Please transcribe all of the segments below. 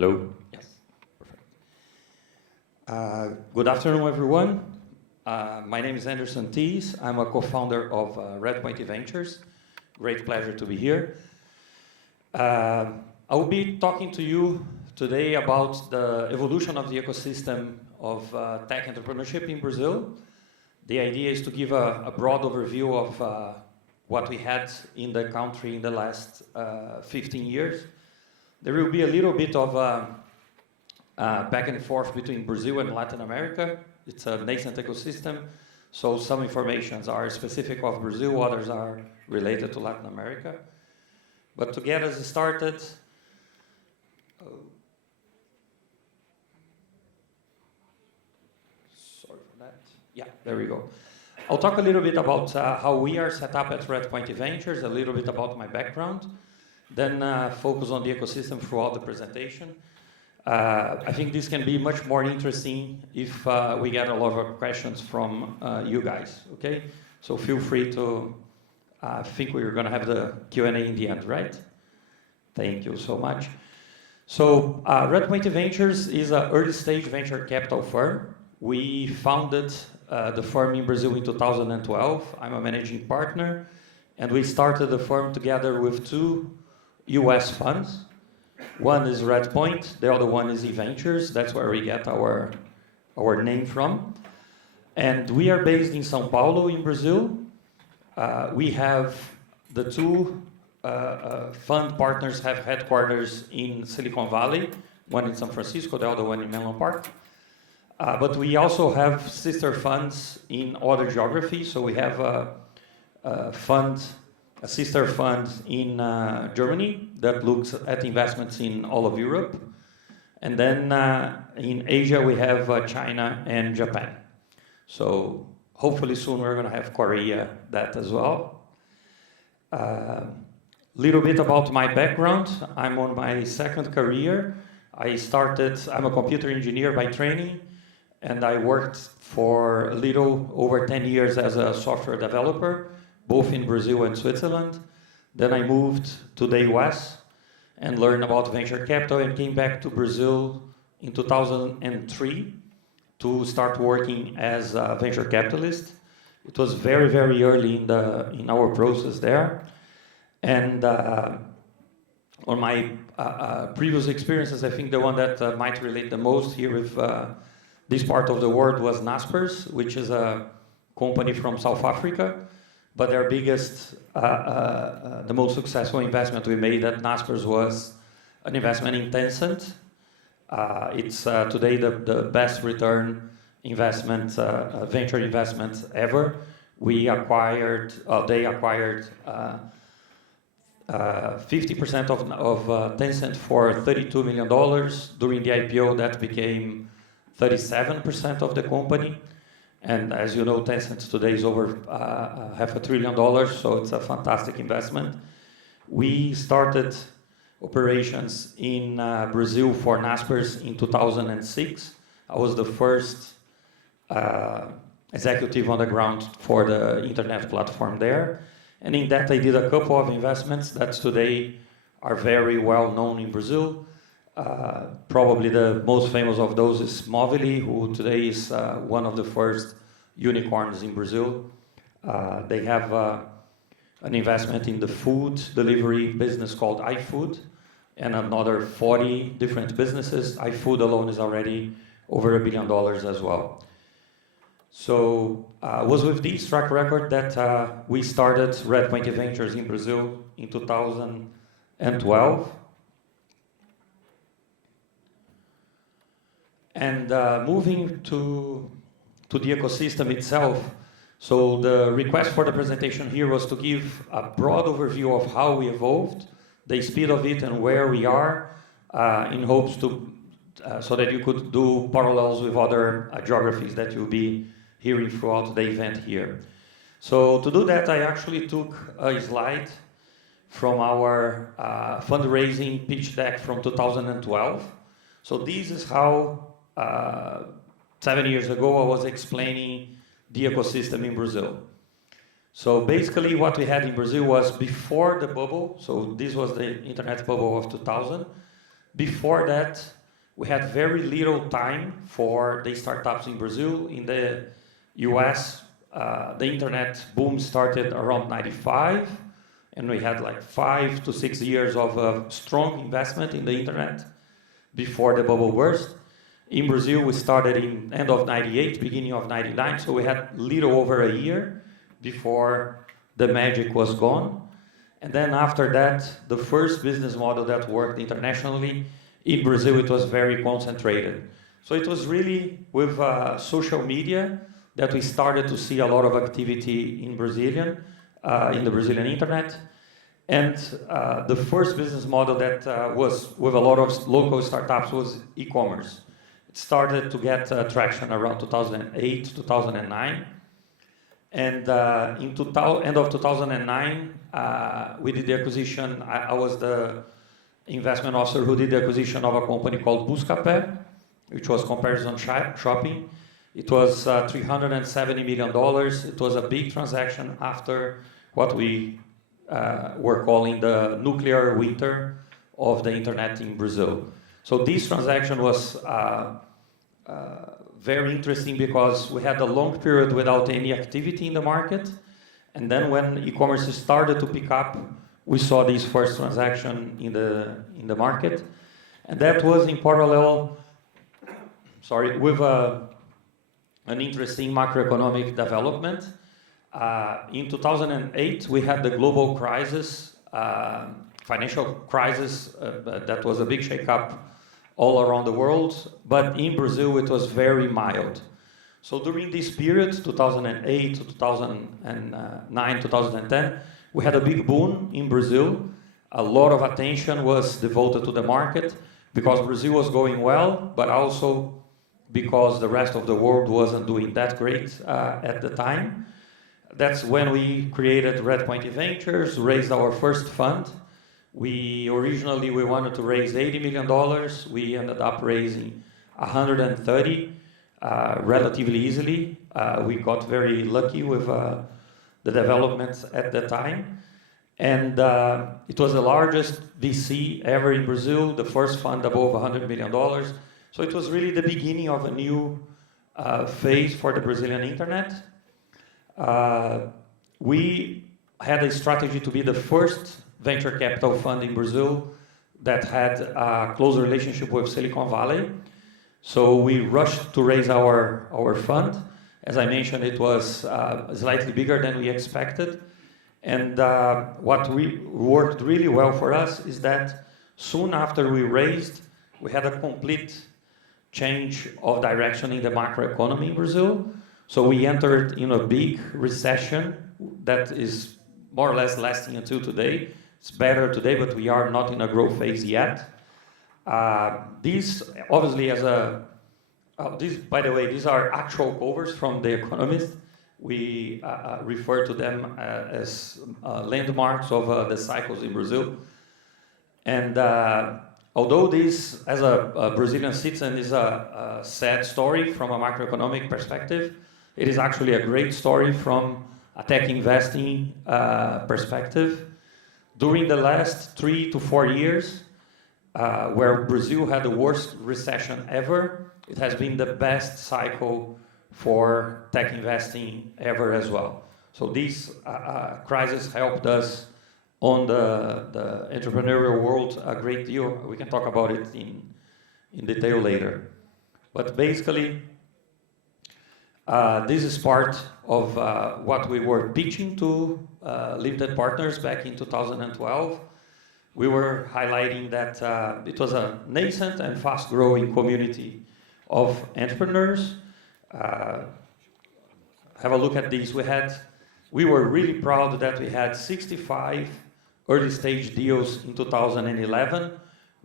Hello? Yes. Perfect. Good afternoon, everyone. My name is Anderson Tees. I'm a co-founder of Redpoint Ventures. Great pleasure to be here. I will be talking to you today about the evolution of the ecosystem of tech entrepreneurship in Brazil. The idea is to give a broad overview of what we had in the country in the last 15 years. There will be a little bit of back and forth between Brazil and Latin America. It's a nascent ecosystem, so some informations are specific of Brazil, others are related to Latin America. But to get us started, sorry for that. Yeah, there we go. I'll talk a little bit about how we are set up at Redpoint Ventures, a little bit about my background, then focus on the ecosystem throughout the presentation. I think this can be much more interesting if we get a lot of questions from you guys, okay? So feel free to, I think we're gonna have the Q&A in the end, right? Thank you so much. So Redpoint Ventures is an early stage venture capital firm. We founded the firm in Brazil in 2012. I'm a managing partner, and we started the firm together with two US funds. One is Redpoint, the other one is eVentures. That's where we get our name from. And we are based in São Paulo in Brazil. We have the two fund partners have headquarters in Silicon Valley, one in San Francisco, the other one in Menlo Park. But we also have sister funds in other geographies. So we have a sister fund in Germany that looks at investments in all of Europe. And then in Asia, we have China and Japan. So hopefully soon we're gonna have Korea, that as well. Little bit about my background. I'm on my second career. I'm a computer engineer by training, and I worked for a little over 10 years as a software developer, both in Brazil and Switzerland. Then I moved to the US and learned about venture capital and came back to Brazil in 2003 to start working as a venture capitalist. It was very, very early in our process there. And on my previous experiences, I think the one that might relate the most here with this part of the world was Naspers, which is a company from South Africa. But their biggest, the most successful investment we made at Naspers was an investment in Tencent. It's today the best return investment, venture investment ever. They acquired 50% of Tencent for $32 million. During the IPO, that became 37% of the company. And as you know, Tencent today is over $500 billion, so it's a fantastic investment. We started operations in Brazil for Naspers in 2006. I was the first executive on the ground for the internet platform there. And in that, I did a couple of investments that today are very well known in Brazil. Probably the most famous of those is Movile, who today is one of the first unicorns in Brazil. They have an investment in the food delivery business called iFood, and another 40 different businesses. iFood alone is already over $1 billion as well. So it was with this track record that we started Redpoint Ventures in Brazil in 2012. And moving to the ecosystem itself, so the request for the presentation here was to give a broad overview of how we evolved, the speed of it and where we are, in hopes to, so that you could do parallels with other geographies that you'll be hearing throughout the event here. So to do that, I actually took a slide from our fundraising pitch deck from 2012. So this is how 7 years ago, I was explaining the ecosystem in Brazil. So basically what we had in Brazil was before the bubble, so this was the internet bubble of 2000. Before that, we had very little time for the startups in Brazil. In the US, the internet boom started around 95, and we had like 5 to 6 years of strong investment in the internet before the bubble burst. In Brazil, we started in end of 98, beginning of 99, so we had little over a year before the magic was gone. And then after that, the first business model that worked internationally, in Brazil, it was very concentrated. So it was really with social media that we started to see a lot of activity in the Brazilian internet. And the first business model that was with a lot of local startups was e-commerce. It started to get traction around 2008, 2009. And end of 2009, we did the acquisition. I was the investment officer who did the acquisition of a company called Buscapé, which was comparison shopping. It was $370 million. It was a big transaction after what we were calling the nuclear winter of the internet in Brazil. So this transaction was very interesting because we had a long period without any activity in the market. And then when e-commerce started to pick up, we saw this first transaction in the market. And that was in parallel, with an interesting macroeconomic development. In 2008, we had the global crisis, financial crisis, that was a big shakeup all around the world, but in Brazil it was very mild. So during this period, 2008 to 2009, 2010, we had a big boom in Brazil. A lot of attention was devoted to the market because Brazil was going well, but also because the rest of the world wasn't doing that great at the time. That's when we created Redpoint Ventures, raised our first fund. Originally we wanted to raise $80 million. We ended up raising 130 relatively easily. We got very lucky with the developments at the time. And it was the largest VC ever in Brazil, the first fund above $100 million. So it was really the beginning of a new phase for the Brazilian internet. We had a strategy to be the first venture capital fund in Brazil that had a close relationship with Silicon Valley. So we rushed to raise our fund. As I mentioned, it was slightly bigger than we expected. And what worked really well for us is that soon after we raised, we had a complete change of direction in the macroeconomy in Brazil. So we entered in a big recession that is more or less lasting until today. It's better today, but we are not in a growth phase yet. These, obviously, by the way, these are actual covers from The Economist. We refer to them as landmarks of the cycles in Brazil. And although this, as a Brazilian citizen, is a sad story from a macroeconomic perspective, it is actually a great story from a tech investing perspective. During the last 3 to 4 years, where Brazil had the worst recession ever, it has been the best cycle for tech investing ever as well. So this crisis helped us on the entrepreneurial world a great deal. We can talk about it in detail later. But basically, this is part of what we were pitching to limited partners back in 2012. We were highlighting that it was a nascent and fast-growing community of entrepreneurs. Have a look at these. We were really proud that we had 65 early-stage deals in 2011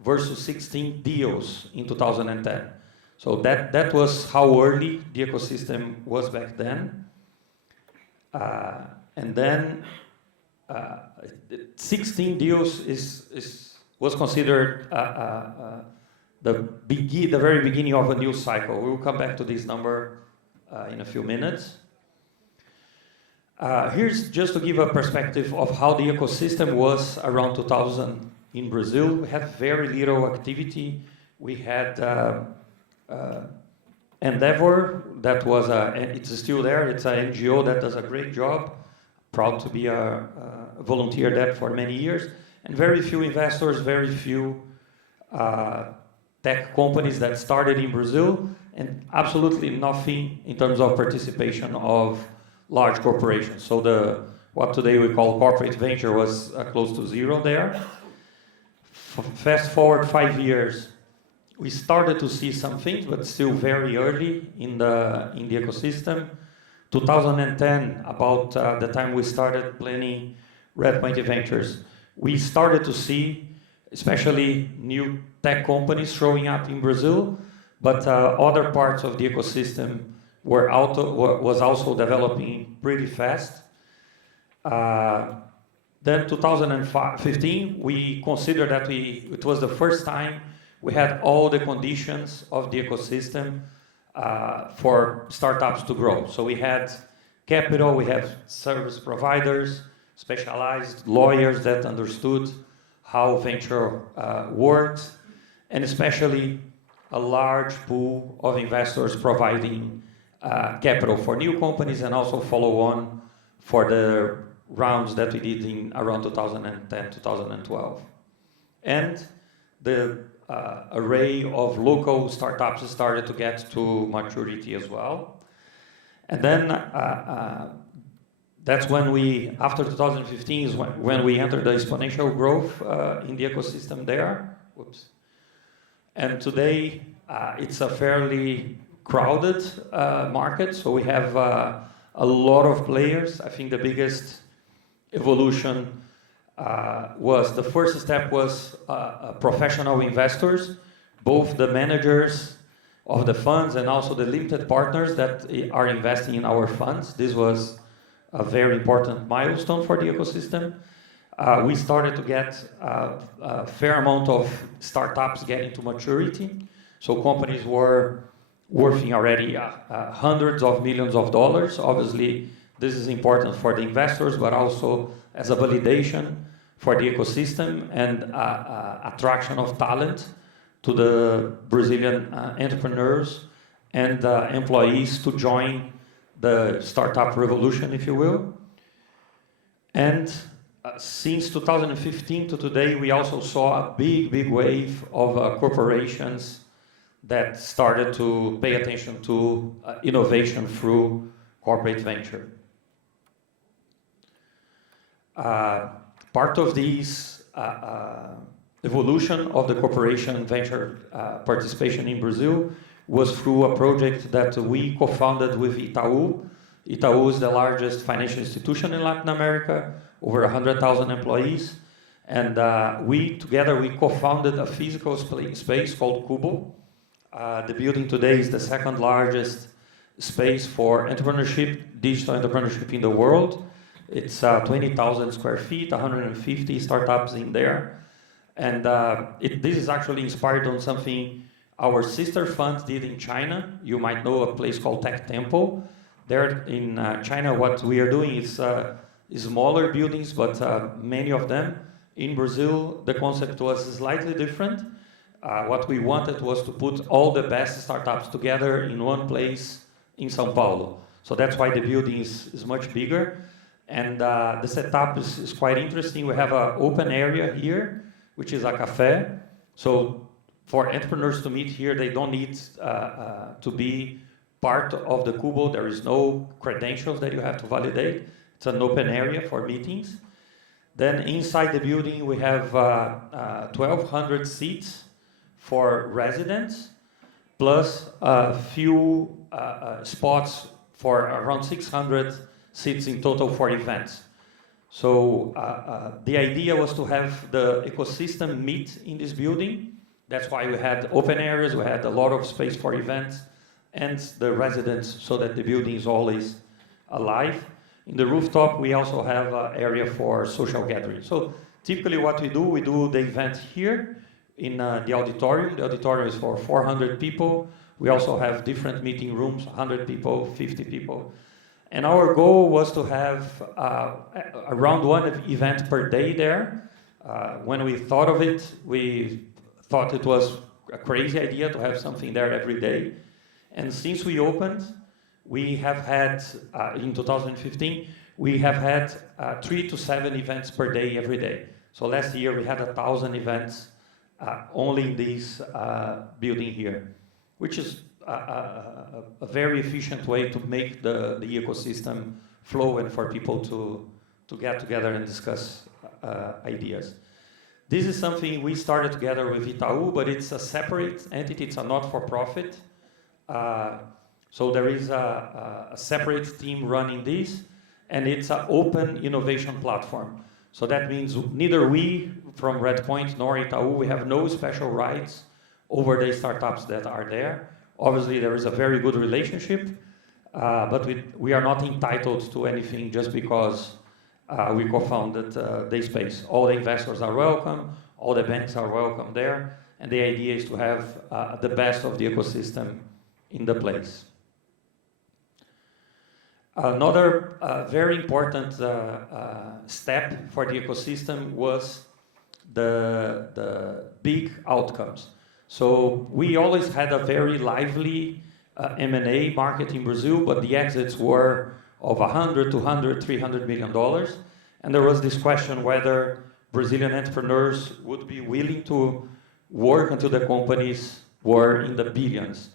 versus 16 deals in 2010. So that was how early the ecosystem was back then. And then 16 deals was considered the very beginning of a new cycle. We will come back to this number in a few minutes. Here's just to give a perspective of how the ecosystem was around in Brazil. We had very little activity. We had Endeavor, that was it's still there. It's an NGO that does a great job. Proud to be a volunteer there for many years. And very few investors, very few tech companies that started in Brazil, and absolutely nothing in terms of participation of large corporations. So what today we call corporate venture was close to zero there. Fast forward 5 years, we started to see some things, but still very early in the ecosystem. 2010, about the time we started planning Redpoint Ventures, we started to see, especially new tech companies showing up in Brazil, but other parts of the ecosystem was also developing pretty fast. Then 2015, we considered that it was the first time we had all the conditions of the ecosystem for startups to grow. So we had capital, we have service providers, specialized lawyers that understood how venture worked, and especially a large pool of investors providing capital for new companies and also follow on for the rounds that we did in around 2010, 2012. And the array of local startups started to get to maturity as well. And then that's when after 2015 is when we entered the exponential growth in the ecosystem there. Whoops. And today it's a fairly crowded market, so we have a lot of players. I think the biggest evolution was the first step was professional investors, both the managers of the funds and also the limited partners that are investing in our funds. This was a very important milestone for the ecosystem. We started to get a fair amount of startups getting to maturity. So companies were worth already hundreds of millions of dollars. Obviously, this is important for the investors, but also as a validation for the ecosystem and attraction of talent to the Brazilian entrepreneurs and employees to join the startup revolution, if you will. And since 2015 to today, we also saw a big wave of corporations that started to pay attention to innovation through corporate venture. Part of this evolution of the corporation venture participation in Brazil was through a project that we co-founded with Itaú. Itaú is the largest financial institution in Latin America, over 100,000 employees. And we co-founded a physical space called Cubo. The building today is the second largest space for entrepreneurship, digital entrepreneurship in the world. It's 20,000 square feet, 150 startups in there. And this is actually inspired on something our sister funds did in China. You might know a place called Tech Temple. There in China, what we are doing is smaller buildings, but many of them. In Brazil, the concept was slightly different. What we wanted was to put all the best startups together in one place in São Paulo. So that's why the building is much bigger. And the setup is quite interesting. We have an open area here, which is a cafe. So for entrepreneurs to meet here, they don't need to be part of the Cubo. There is no credentials that you have to validate. It's an open area for meetings. Then inside the building, we have 1,200 seats for residents, plus a few spots for around 600 seats in total for events. So the idea was to have the ecosystem meet in this building. That's why we had open areas, we had a lot of space for events, and the residents, so that the building is always alive. In the rooftop, we also have an area for social gatherings. So typically what we do the event here in the auditorium. The auditorium is for 400 people. We also have different meeting rooms, 100 people, 50 people. And our goal was to have around one event per day there. When we thought of it, we thought it was a crazy idea to have something there every day. And since we opened, we have had, in 2015, we have had 3 to 7 events per day every day. So last year we had 1,000 events only in this building here, which is a very efficient way to make the ecosystem flow and for people to get together and discuss ideas. This is something we started together with Itaú, but it's a separate entity, it's a not-for-profit. So there is a separate team running this, and it's an open innovation platform. So that means neither we from Redpoint nor Itaú, we have no special rights over the startups that are there. Obviously, there is a very good relationship, but we are not entitled to anything just because we co-founded the space. All the investors are welcome, all the banks are welcome there, and the idea is to have the best of the ecosystem in the place. Another very important step for the ecosystem was the big outcomes. So we always had a very lively M&A market in Brazil, but the exits were of $100, $200, $300 million. And there was this question whether Brazilian entrepreneurs would be willing to work until the companies were in the billions.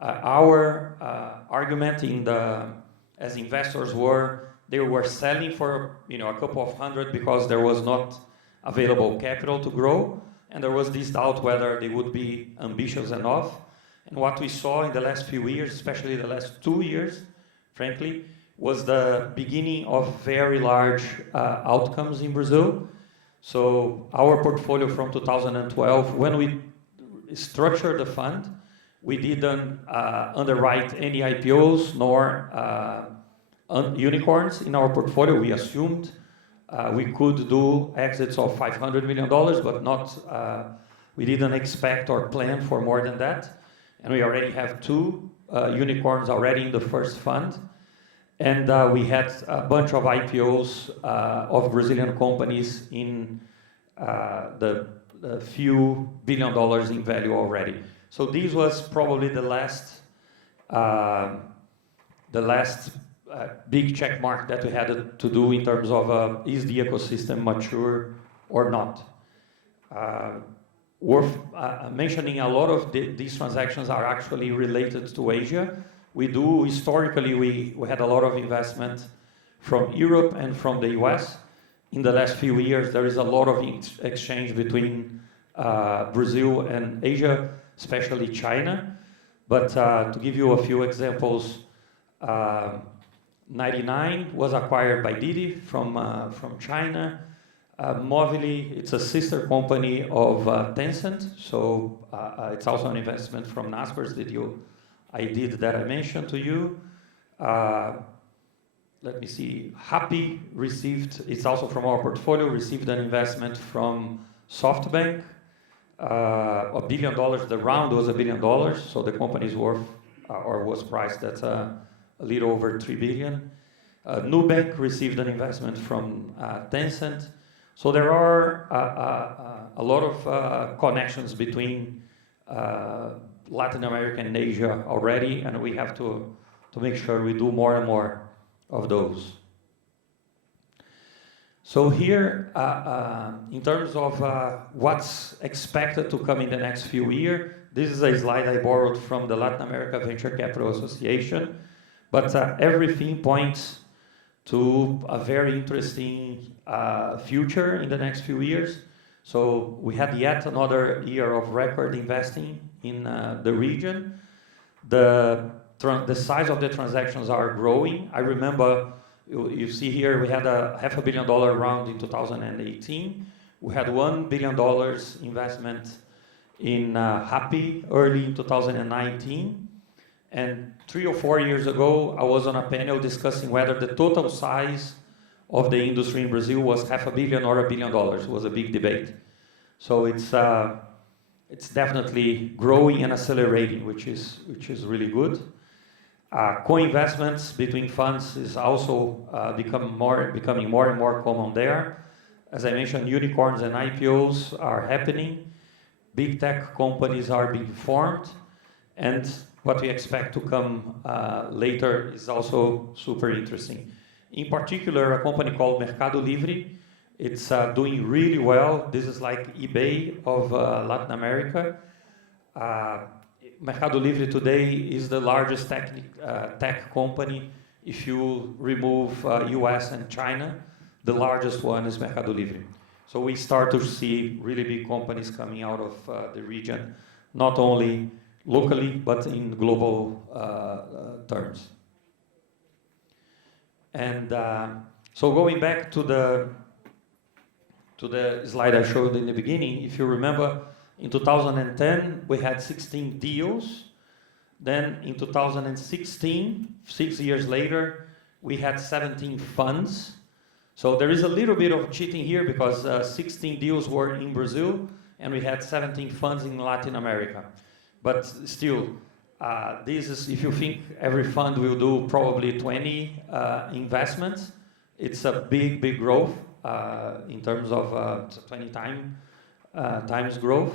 Our argument as investors they were selling for a couple of hundred because there was not available capital to grow, and there was this doubt whether they would be ambitious enough. And what we saw in the last few years, especially the last 2 years, frankly, was the beginning of very large outcomes in Brazil. So our portfolio from 2012, when we structured the fund, we didn't underwrite any IPOs nor unicorns in our portfolio. We assumed we could do exits of $500 million, but not. We didn't expect or plan for more than that. And we already have 2 unicorns already in the first fund. And we had a bunch of IPOs of Brazilian companies in the few $1 billion in value already. So this was probably the last big check mark that we had to do in terms of is the ecosystem mature or not. Worth mentioning, a lot of these transactions are actually related to Asia. Historically, we had a lot of investment from Europe and from the US. In the last few years, there is a lot of exchange between Brazil and Asia, especially China. But to give you a few examples, 99 was acquired by Didi from China. Movili, it's a sister company of Tencent, so it's also an investment from Naspers that I mentioned to you. Let me see, Happy it's also from our portfolio, received an investment from SoftBank, $1 billion, the round was $1 billion, so the company's worth, or was priced at a little over $3 billion. Nubank received an investment from Tencent. So there are a lot of connections between Latin America and Asia already, and we have to make sure we do more and more of those. So here, in terms of what's expected to come in the next few years, this is a slide I borrowed from the Latin America Venture Capital Association, but everything points to a very interesting future in the next few years. So we had yet another year of record investing in the region. The size of the transactions are growing. I remember, you see here, we had a $500 million round in 2018. We had $1 billion investment in Happy early in 2019. And 3 or 4 years ago, I was on a panel discussing whether the total size of the industry in Brazil was $500 million or $1 billion. It was a big debate. So it's definitely growing and accelerating, which is really good. Co-investments between funds is also becoming more and more common there. As I mentioned, unicorns and IPOs are happening. Big tech companies are being formed. And what we expect to come later is also super interesting. In particular, a company called Mercado Livre. It's doing really well. This is like eBay of Latin America. Mercado Livre today is the largest tech company. If you remove US and China, the largest one is Mercado Livre. So we start to see really big companies coming out of the region, not only locally, but in global terms. And so going back to the slide I showed in the beginning, if you remember, in 2010, we had 16 deals. Then in 2016, 6 years later, we had 17 funds. So there is a little bit of cheating here because 16 deals were in Brazil, and we had 17 funds in Latin America. But still, this is, if you think every fund will do probably 20 investments, it's a big, big growth in terms of 20 times growth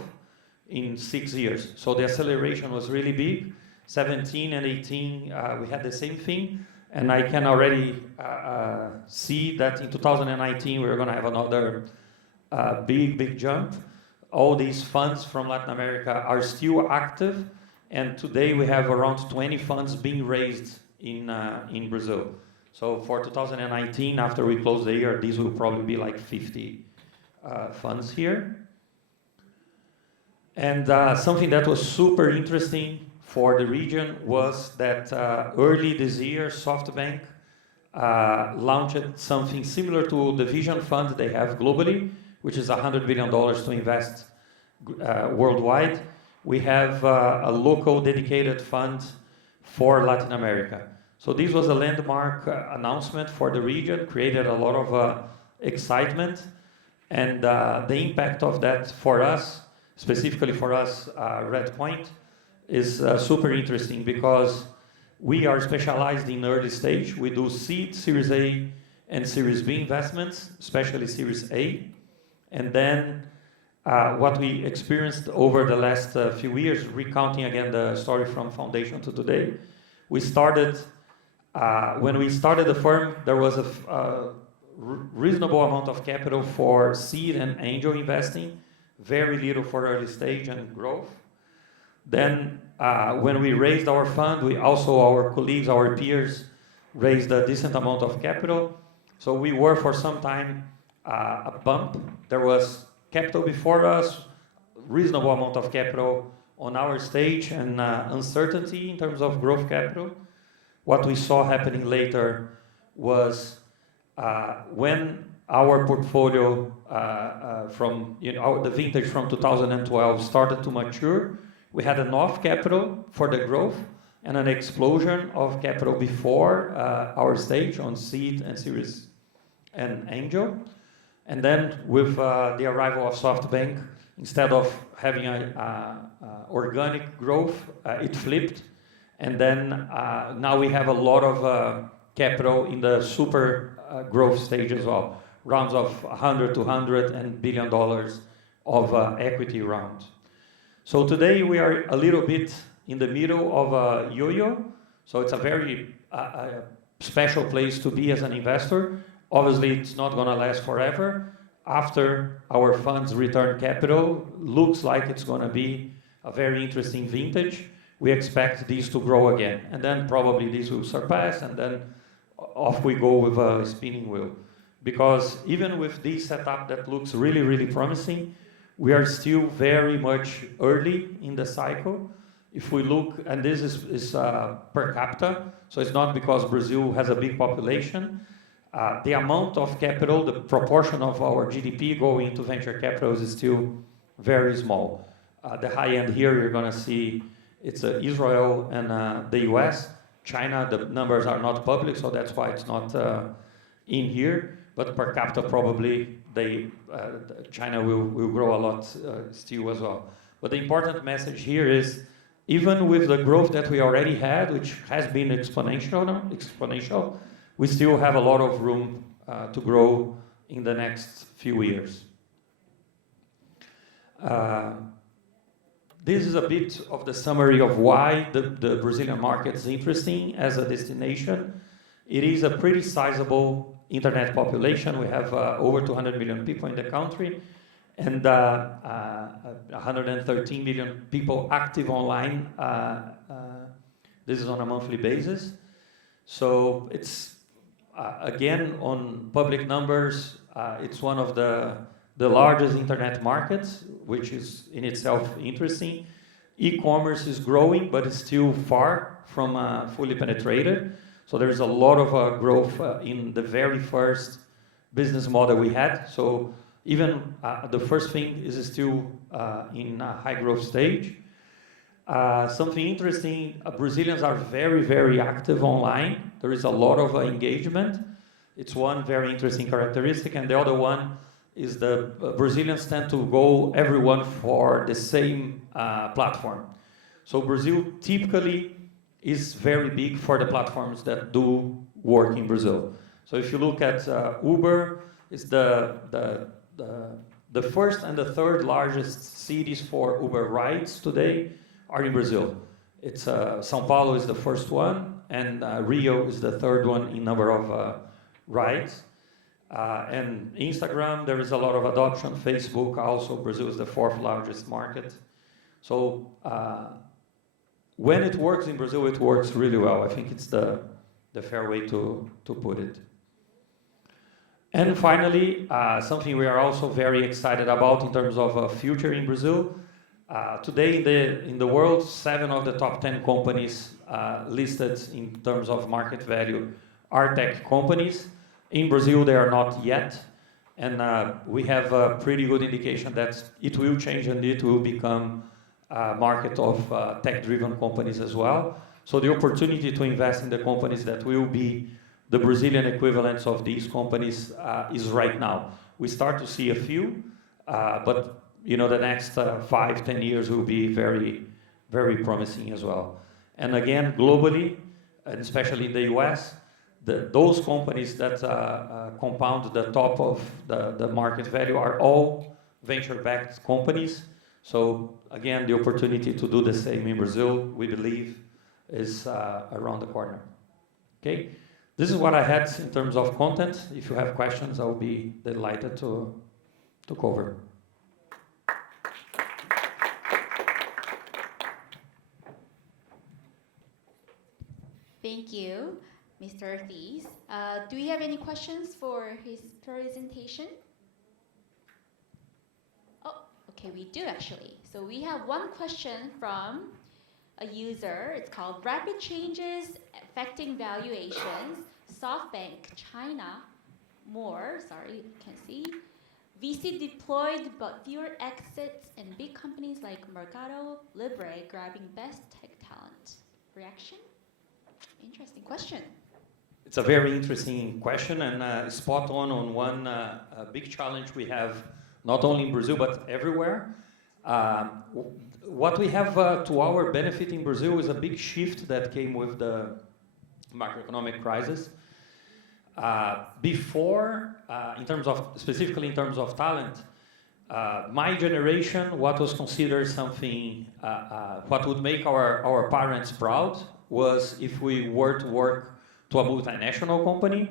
in 6 years. So the acceleration was really big. 17 and 18, we had the same thing. And I can already see that in 2019, we're going to have another big, big jump. All these funds from Latin America are still active. And today we have around 20 funds being raised in Brazil. So for 2019, after we close the year, these will probably be like 50 funds here. And something that was super interesting for the region was that early this year, SoftBank launched something similar to the Vision Fund they have globally, which is $100 billion to invest worldwide. We have a local dedicated fund for Latin America. So this was a landmark announcement for the region, created a lot of excitement, and the impact of that for us, specifically for us, Redpoint, is super interesting because we are specialized in early stage. We do seed, Series A, and Series B investments, especially Series A. And then what we experienced over the last few years, recounting again the story from foundation to today, we started, when we started the firm, there was a reasonable amount of capital for seed and angel investing, very little for early stage and growth. Then when we raised our fund, we also, our colleagues, our peers, raised a decent amount of capital. So we were for some time a bump. There was capital before us, reasonable amount of capital on our stage, and uncertainty in terms of growth capital. What we saw happening later was when our portfolio from the vintage from 2012 started to mature, we had enough capital for the growth and an explosion of capital before our stage on seed and series and angel. And then with the arrival of SoftBank, instead of having organic growth, it flipped. And then now we have a lot of capital in the super growth stage as well. Rounds of 100, 200, and $1 billion of equity rounds. So today we are a little bit in the middle of a yo-yo. So it's a very special place to be as an investor. Obviously, it's not going to last forever. After our funds return capital, looks like it's going to be a very interesting vintage. We expect these to grow again. And then probably these will surpass, and then off we go with a spinning wheel. Because even with this setup that looks really, really promising, we are still very much early in the cycle. If we look, and this is per capita, so it's not because Brazil has a big population. The amount of capital, the proportion of our GDP going into venture capital is still very small. The high end here, you're going to see it's Israel and the US. China, the numbers are not public, so that's why it's not in here. But per capita, probably China will grow a lot still as well. But the important message here is, even with the growth that we already had, which has been exponential, we still have a lot of room to grow in the next few years. This is a bit of the summary of why the Brazilian market is interesting as a destination. It is a pretty sizable internet population. We have over 200 million people in the country, and 113 million people active online. This is on a monthly basis. So it's, again, on public numbers, it's one of the largest internet markets, which is in itself interesting. E-commerce is growing, but it's still far from fully penetrated. So there's a lot of growth in the very first business model we had. So even the first thing is still in a high growth stage. Something interesting, Brazilians are very, very active online. There is a lot of engagement. It's one very interesting characteristic, and the other one is the Brazilians tend to go everyone for the same platform. So Brazil typically is very big for the platforms that do work in Brazil. So if you look at Uber, it's the first and the third largest cities for Uber rides today are in Brazil. It's São Paulo is the first one, and Rio is the third one in number of rides. And Instagram, there is a lot of adoption. Facebook also, Brazil is the fourth largest market. So when it works in Brazil, it works really well. I think it's the fair way to put it. And finally, something we are also very excited about in terms of future in Brazil. Today in the world, 7 of the top 10 companies listed in terms of market value are tech companies. In Brazil, they are not yet. And we have a pretty good indication that it will change and it will become a market of tech-driven companies as well. So the opportunity to invest in the companies that will be the Brazilian equivalents of these companies is right now. We start to see a few, but the next 5-10 years will be very, very promising as well. And again, globally, and especially in the US, those companies that compound the top of the market value are all venture-backed companies. So again, the opportunity to do the same in Brazil, we believe, is around the corner. Okay, this is what I had in terms of content. If you have questions, I'll be delighted to cover. Thank you, Mr. Ortiz. Do we have any questions for his presentation? Oh, okay, we do actually. So we have one question from a user. It's called Rapid Changes Affecting Valuations, SoftBank China, more, sorry, you can't see. VC deployed but fewer exits and big companies like Mercado Libre grabbing best tech talent. Reaction? Interesting question. It's a very interesting question and spot on one big challenge we have, not only in Brazil, but everywhere. What we have to our benefit in Brazil is a big shift that came with the macroeconomic crisis. Before, specifically in terms of talent, my generation, what was considered something, what would make our parents proud was if we were to work to a multinational company.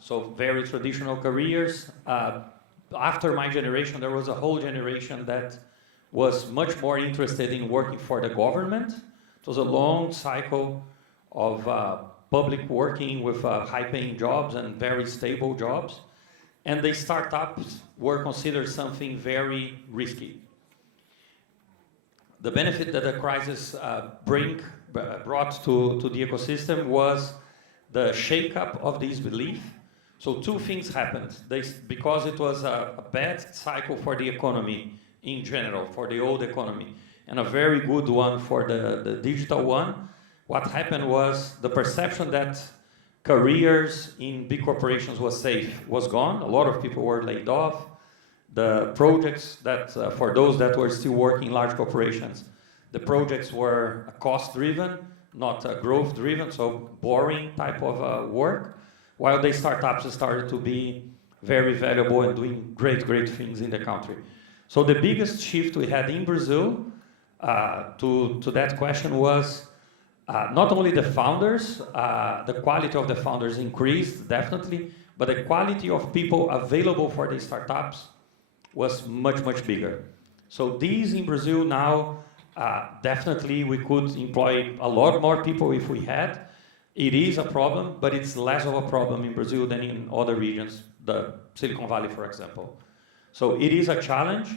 So very traditional careers. After my generation, there was a whole generation that was much more interested in working for the government. It was a long cycle of public working with high-paying jobs and very stable jobs. And the startups were considered something very risky. The benefit that the crisis brought to the ecosystem was the shake-up of this belief. So 2 things happened. Because it was a bad cycle for the economy in general, for the old economy, and a very good one for the digital one, what happened was the perception that careers in big corporations was safe was gone. A lot of people were laid off. The projects that, for those that were still working in large corporations, the projects were cost-driven, not growth-driven, so boring type of work. while the startups started to be very valuable and doing great things in the country. So the biggest shift we had in Brazil to that question was not only the founders, the quality of the founders increased, definitely, but the quality of people available for the startups was much bigger. So these in Brazil now, definitely we could employ a lot more people if we had. It is a problem, but it's less of a problem in Brazil than in other regions, the Silicon Valley, for example. So it is a challenge,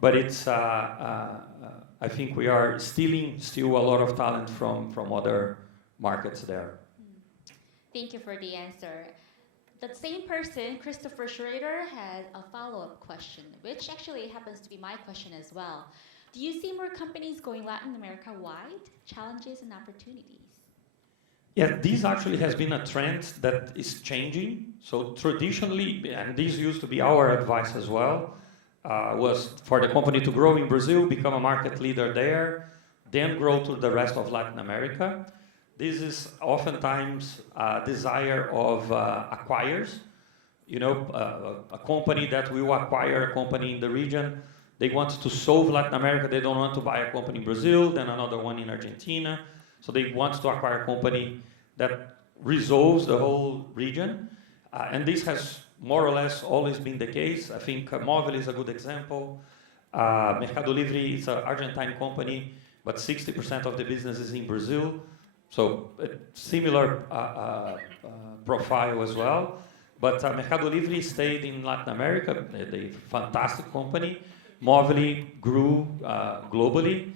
but it's, I think we are stealing still a lot of talent from other markets there. Thank you for the answer. The same person, Christopher Schrader, had a follow-up question, which actually happens to be my question as well. Do you see more companies going Latin America-wide, challenges and opportunities? Yeah, this actually has been a trend that is changing. So traditionally, and this used to be our advice as well, was for the company to grow in Brazil, become a market leader there, then grow to the rest of Latin America. This is oftentimes a desire of acquirers. You know, a company that will acquire a company in the region. They want to solve Latin America. They don't want to buy a company in Brazil, then another one in Argentina. So they want to acquire a company that resolves the whole region. And this has more or less always been the case. I think Móvel is a good example. Mercado Livre is an Argentine company, but 60% of the business is in Brazil. So a similar profile as well. But Mercado Livre stayed in Latin America, a fantastic company. Móvel grew globally.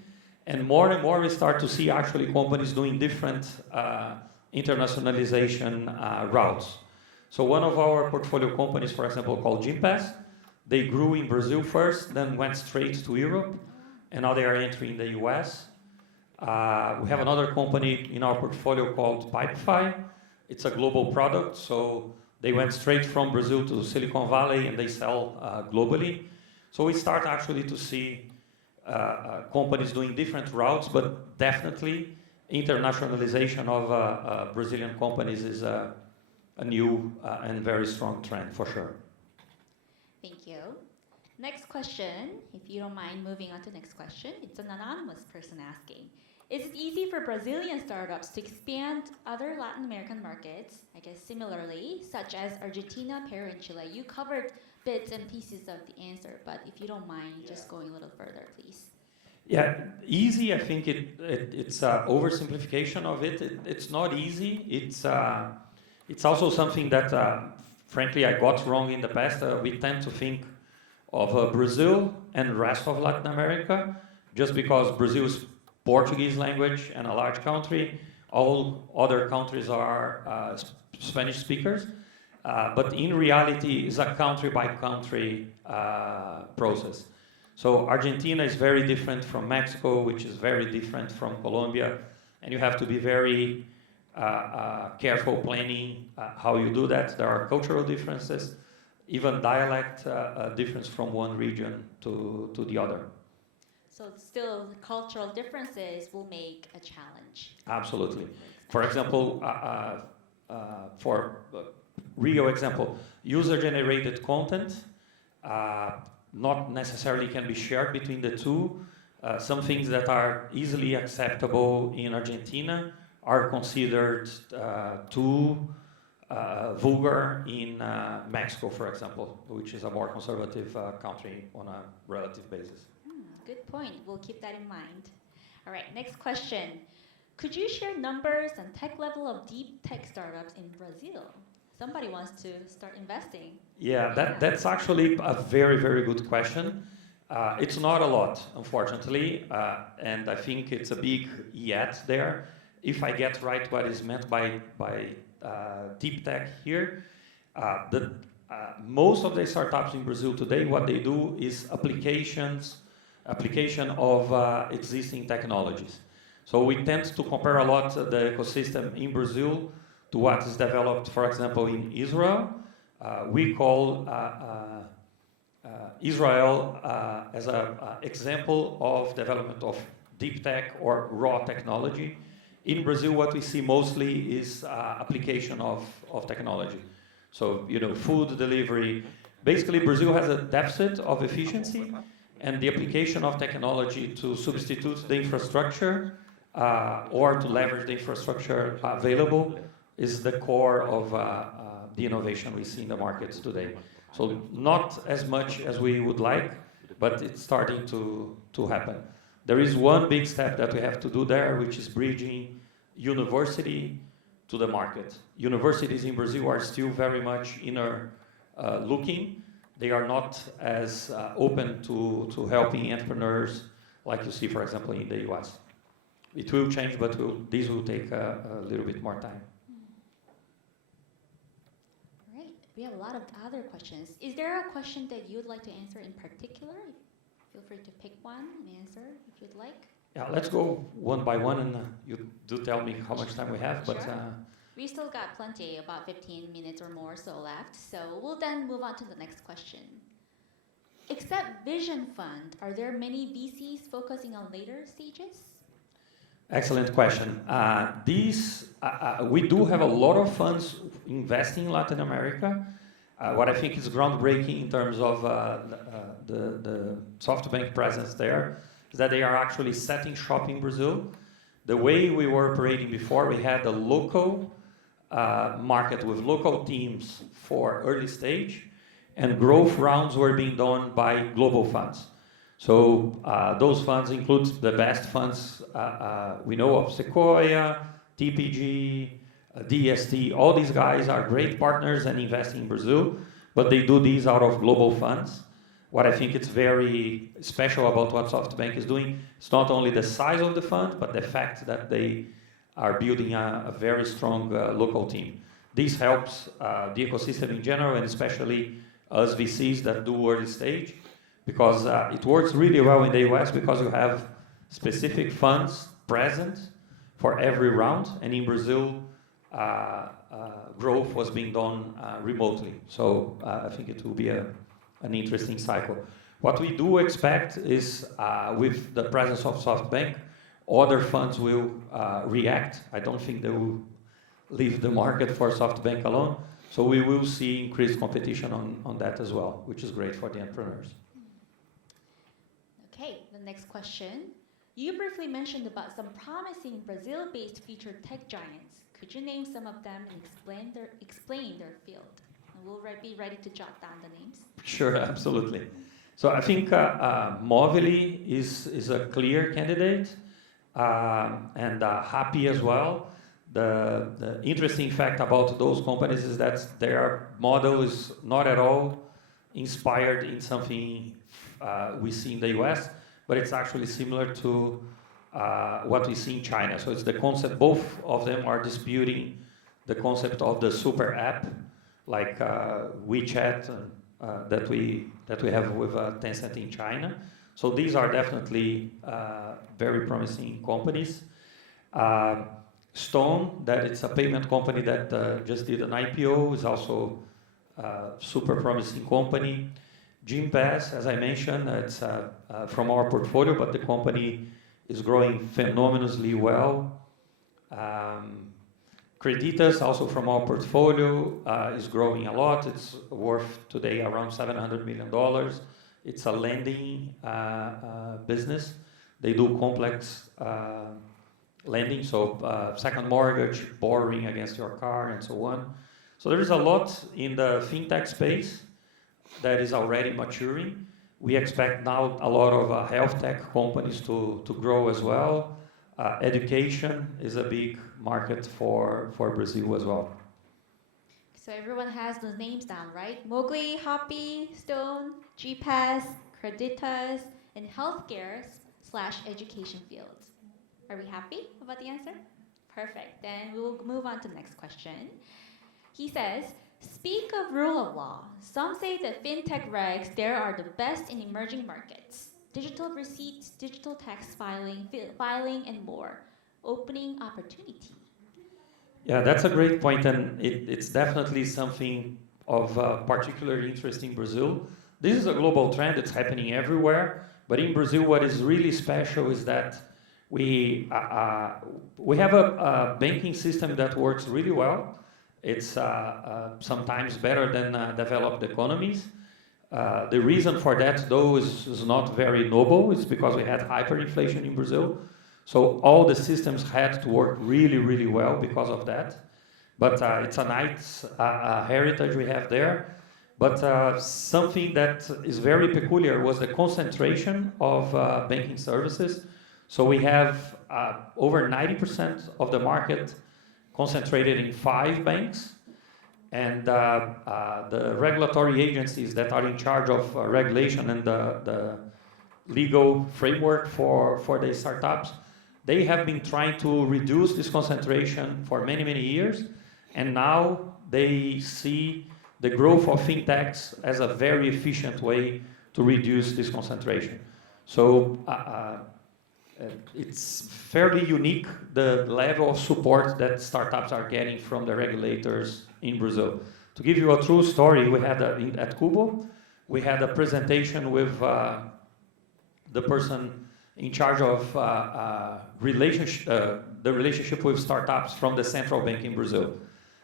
And more we start to see actually companies doing different internationalization routes. So one of our portfolio companies, for example, called Gympass, they grew in Brazil first, then went straight to Europe, and now they are entering the US. We have another company in our portfolio called Pipefy. It's a global product, so they went straight from Brazil to Silicon Valley and they sell globally. So we start actually to see companies doing different routes, but definitely internationalization of Brazilian companies is a new and very strong trend for sure. Thank you. Next question, if you don't mind moving on to the next question. It's an anonymous person asking. Is it easy for Brazilian startups to expand other Latin American markets, I guess similarly, such as Argentina, Peru, and Chile? You covered bits and pieces of the answer, but if you don't mind just going a little further, please. Yeah, easy, I think it's an oversimplification of it. It's not easy. It's also something that, frankly, I got wrong in the past. We tend to think of Brazil and the rest of Latin America, just because Brazil is Portuguese language and a large country. All other countries are Spanish speakers. But in reality, it's a country-by-country process. So Argentina is very different from Mexico, which is very different from Colombia. And you have to be very careful planning how you do that. There are cultural differences, even dialect difference from one region to the other. So still, the cultural differences will make a challenge. Absolutely. For example, for real example, user-generated content not necessarily can be shared between the two. Some things that are easily acceptable in Argentina are considered too vulgar in Mexico, for example, which is a more conservative country on a relative basis. Good point. We'll keep that in mind. All right, next question. Could you share numbers and tech level of deep tech startups in Brazil? Somebody wants to start investing. Yeah, that's actually a very good question. It's not a lot, unfortunately, and I think it's a big yet there. If I get right what is meant by deep tech here, most of the startups in Brazil today, what they do is application of existing technologies. So we tend to compare a lot the ecosystem in Brazil to what is developed, for example, in Israel. We call Israel as an example of development of deep tech or raw technology. In Brazil, what we see mostly is application of technology. So, food delivery. Basically, Brazil has a deficit of efficiency, and the application of technology to substitute the infrastructure or to leverage the infrastructure available is the core of the innovation we see in the markets today. So not as much as we would like, but it's starting to happen. There is one big step that we have to do there, which is bridging university to the market. Universities in Brazil are still very much inner looking. They are not as open to helping entrepreneurs like you see, for example, in the US. It will change, but this will take a little bit more time. Right. We have a lot of other questions. Is there a question that you'd like to answer in particular? Feel free to pick one and answer if you'd like. Yeah, let's go one by one, and you do tell me how much time we have. But sure. We still got plenty, about 15 minutes or more so left. So we'll then move on to the next question. Except Vision Fund, are there many VCs focusing on later stages? Excellent question. We do have a lot of funds investing in Latin America. What I think is groundbreaking in terms of the SoftBank presence there is that they are actually setting shop in Brazil. The way we were operating before, we had a local market with local teams for early stage, and growth rounds were being done by global funds. So those funds include the best funds we know of: Sequoia, TPG, DST. All these guys are great partners and investing in Brazil, but they do these out of global funds. What I think is very special about what SoftBank is doing, it's not only the size of the fund, but the fact that they are building a very strong local team. This helps the ecosystem in general, and especially us VCs that do early stage, because it works really well in the US because you have specific funds present for every round, and in Brazil, growth was being done remotely. So I think it will be an interesting cycle. What we do expect is with the presence of SoftBank, other funds will react. I don't think they will leave the market for SoftBank alone. So we will see increased competition on that as well, which is great for the entrepreneurs. Okay, the next question. You briefly mentioned about some promising Brazil-based future tech giants. Could you name some of them and explain their field? And we'll be ready to jot down the names. Sure, absolutely. So I think Movili is a clear candidate, and Happy as well. The interesting fact about those companies is that their model is not at all inspired in something we see in the US, but it's actually similar to what we see in China. So it's the concept, both of them are disputing the concept of the super app, like WeChat that we have with Tencent in China. So these are definitely very promising companies. Stone, that it's a payment company that just did an IPO, is also a super promising company. Gympass, as I mentioned, it's from our portfolio, but the company is growing phenomenally well. Creditas, also from our portfolio, is growing a lot. It's worth today around $700 million. It's a lending business. They do complex lending, so second mortgage, borrowing against your car, and so on. So there is a lot in the fintech space that is already maturing. We expect now a lot of health tech companies to grow as well. Education is a big market for Brazil as well. So everyone has those names down, right? Mowgli, Happy, Stone, Gympass, Creditas, and healthcare/education fields. Are we happy about the answer? Perfect. Then we'll move on to the next question. He says, speak of rule of law. Some say that fintech regs there are the best in emerging markets. Digital receipts, digital tax filing, and more. Opening opportunity. Yeah, that's a great point, and it's definitely something of particular interest in Brazil. This is a global trend. It's happening everywhere. But in Brazil, what is really special is that We have a banking system that works really well. It's sometimes better than developed economies. The reason for that, though, is not very noble. It's because we had hyperinflation in Brazil. So all the systems had to work really, really well because of that. But it's a nice heritage we have there. But something that is very peculiar was the concentration of banking services. So we have over 90% of the market concentrated in 5 banks. And the regulatory agencies that are in charge of regulation and the legal framework for the startups, they have been trying to reduce this concentration for many, many years. And now they see the growth of fintechs as a very efficient way to reduce this concentration. So it's fairly unique, the level of support that startups are getting from the regulators in Brazil. To give you a true story, we had at Cubo, we had a presentation with the person in charge of the relationship with startups from the central bank in Brazil.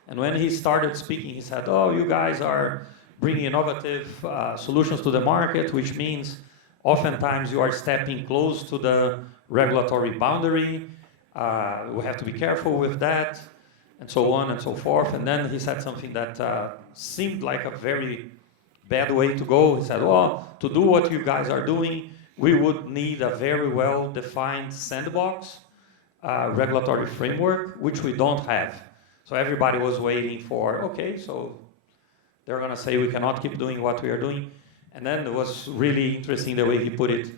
And when he started speaking, he said, oh, you guys are bringing innovative solutions to the market, which means oftentimes you are stepping close to the regulatory boundary. We have to be careful with that, and so on and so forth. And then he said something that seemed like a very bad way to go. He said, well, to do what you guys are doing, we would need a very well-defined sandbox regulatory framework, which we don't have. So everybody was waiting for, okay, so they're going to say we cannot keep doing what we are doing. And then it was really interesting the way he put it.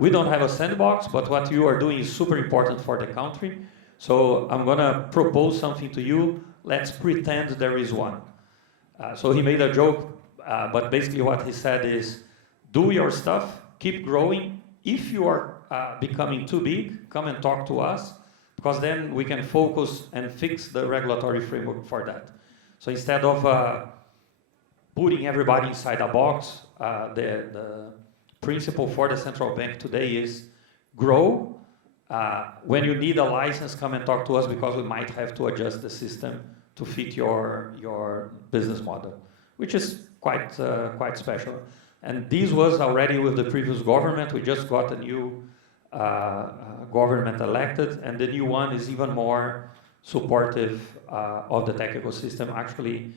We don't have a sandbox, but what you are doing is super important for the country. So I'm going to propose something to you. Let's pretend there is one. So he made a joke, but basically what he said is, do your stuff, keep growing. If you are becoming too big, come and talk to us, because then we can focus and fix the regulatory framework for that. So instead of putting everybody inside a box, the principle for the central bank today is grow. When you need a license, come and talk to us, because we might have to adjust the system to fit your business model, which is quite special. And this was already with the previous government. We just got a new government elected, and the new one is even more supportive of the tech ecosystem. Actually,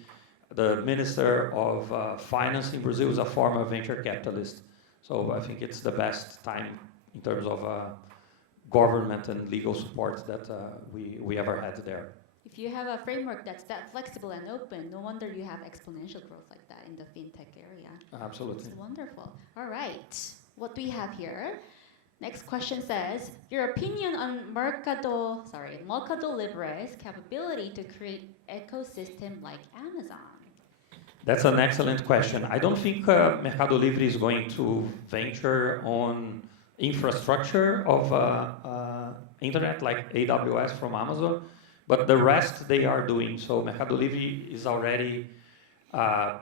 the Minister of Finance in Brazil is a former venture capitalist. So I think it's the best time in terms of government and legal support that we ever had there. If you have a framework that's that flexible and open, no wonder you have exponential growth like that in the fintech area. Absolutely. It's wonderful. All right. What do we have here? Next question says, your opinion on Mercado Libre's capability to create ecosystem like Amazon? That's an excellent question. I don't think Mercado Libre is going to venture on infrastructure of internet like AWS from Amazon, but the rest they are doing. So Mercado Libre is already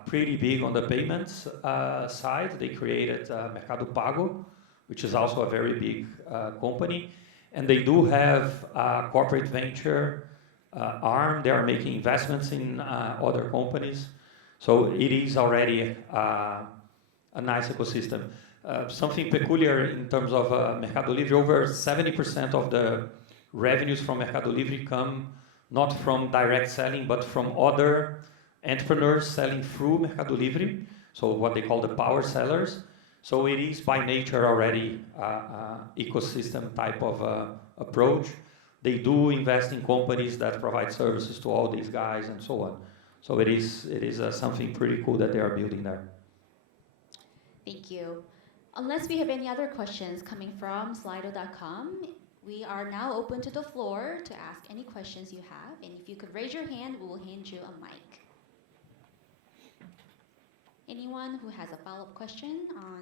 pretty big on the payments side. They created Mercado Pago, which is also a very big company. And they do have a corporate venture arm. They are making investments in other companies. So it is already a nice ecosystem. Something peculiar in terms of Mercado Libre, over 70% of the revenues from Mercado Libre come not from direct selling, but from other entrepreneurs selling through Mercado Libre, so what they call the power sellers. So it is by nature already ecosystem type of approach. They do invest in companies that provide services to all these guys and so on. So it is something pretty cool that they are building there. Thank you. Unless we have any other questions coming from Slido.com, we are now open to the floor to ask any questions you have. And if you could raise your hand, we will hand you a mic. Anyone who has a follow-up question on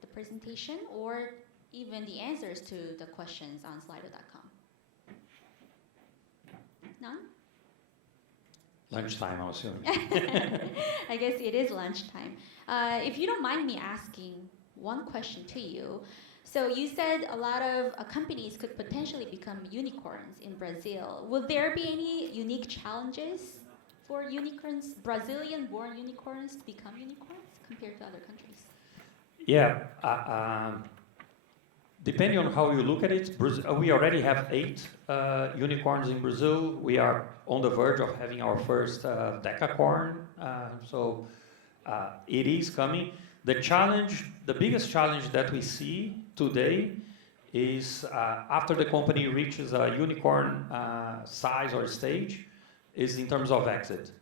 the presentation or even the answers to the questions on Slido.com? None? Lunchtime, I'm assuming. I guess it is lunchtime. If you don't mind me asking one question to you. So you said a lot of companies could potentially become unicorns in Brazil. Will there be any unique challenges for unicorns, Brazilian-born unicorns, to become unicorns compared to other countries? Yeah. Depending on how you look at it, we already have 8 unicorns in Brazil. We are on the verge of having our first decacorn. So it is coming. The biggest challenge that we see today is after the company reaches a unicorn size or stage, is in terms of exit.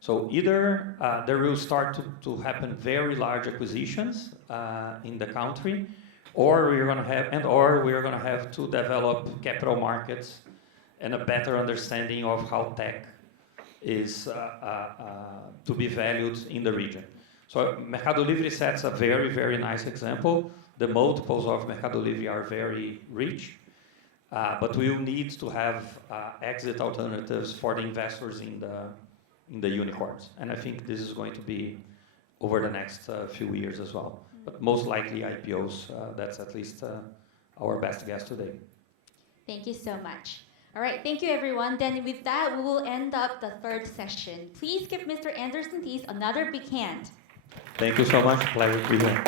So either there will start to happen very large acquisitions in the country, or we're going to have to develop capital markets and a better understanding of how tech is to be valued in the region. So Mercado Livre sets a very, very nice example. The multiples of Mercado Livre are very rich, but we will need to have exit alternatives for the investors in the unicorns. And I think this is going to be over the next few years as well. But most likely IPOs, that's at least our best guess today. Thank you so much. All right, thank you everyone. Then with that, we will end up the 3rd session. Please give Mr. Anderson Thies another big hand. Thank you so much. Pleasure to be here.